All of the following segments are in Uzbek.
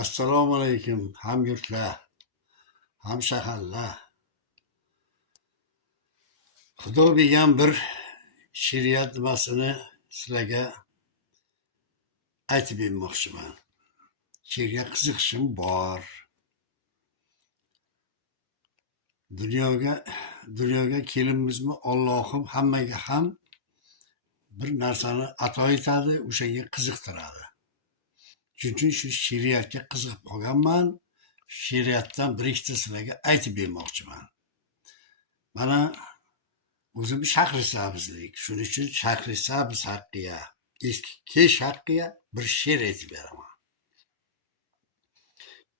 Assalomu alaykum hamyurtlar, hamshaharlar. Xudo bergan bir she'riyat nimasini sizlarga aytib bermoqchiman. She'rga qiziqishim bor. Dunyoga kelinmizmi, Allohim hammaga ham bir narsani ato etadi, o'shanga qiziqtiradi. Shuning uchun shu she'riyatga qiziqib qolganman. She'riyatdan bir ikkita sizlarga aytib bermoqchiman. Mana o'zim Shahrisabzlik, shuning uchun Shahrisabz haqqiga, eski Kesh haqqiga bir she'r aytib beraman.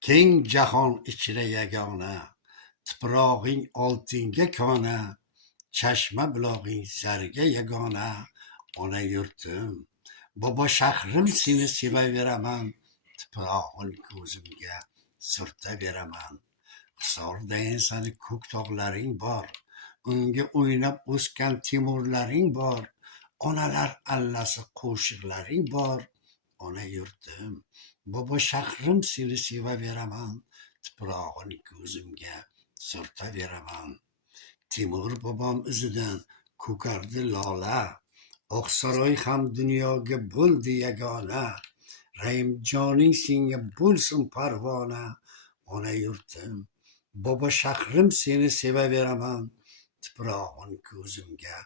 Keng jahon ichra yagona, tuprog'ing oltinga kona, chashma bulog'ing zarga yagona, ona yurtim, bobo shahrim seni sevaveraman, tuprog'in ko'zimga surtaveraman. Hisordayin sani ko'k tog'laring bor, unga o'ynab o'sgan Temurlaring bor, onalar allasi qo'shiqlaring bor, ona yurtim, bobo shahrim seni sevaveraman, tuprog'in ko'zimga surtaveraman. Temur bobom izidan ko'kardi lola, Oqsaroy ham dunyoga bo'ldi yagona, Rahimjoning senga bo'lsin parvona, ona yurtim, bobo shahrim seni sevaveraman, tuprog'in ko'zimga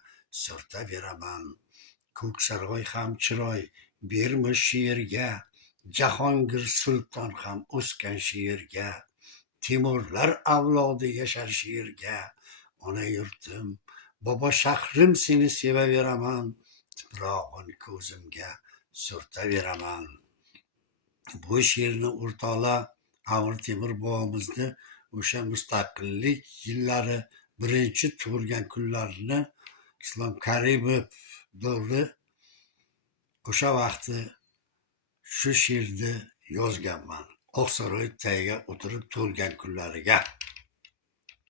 surtaveraman. Ko'ksaroy ham chiroy bermish she'rga, Jahongir sulton ham o'sgan she'rga, Temurlar avlodi yashar she'rga, ona yurtim, bobo shahrim seni sevaveraman, tuprog'in ko'zimga surtaveraman. Bu she'rni o'rtoqlar Amir Temur bobomizni o'sha mustaqillik yillari birinchi tug'ilgan kunlarini Islom Karimov davri o'sha vaqti shu she'rni yozganman. Oqsaroy tagiga o'tirib tug'ilgan kunlariga.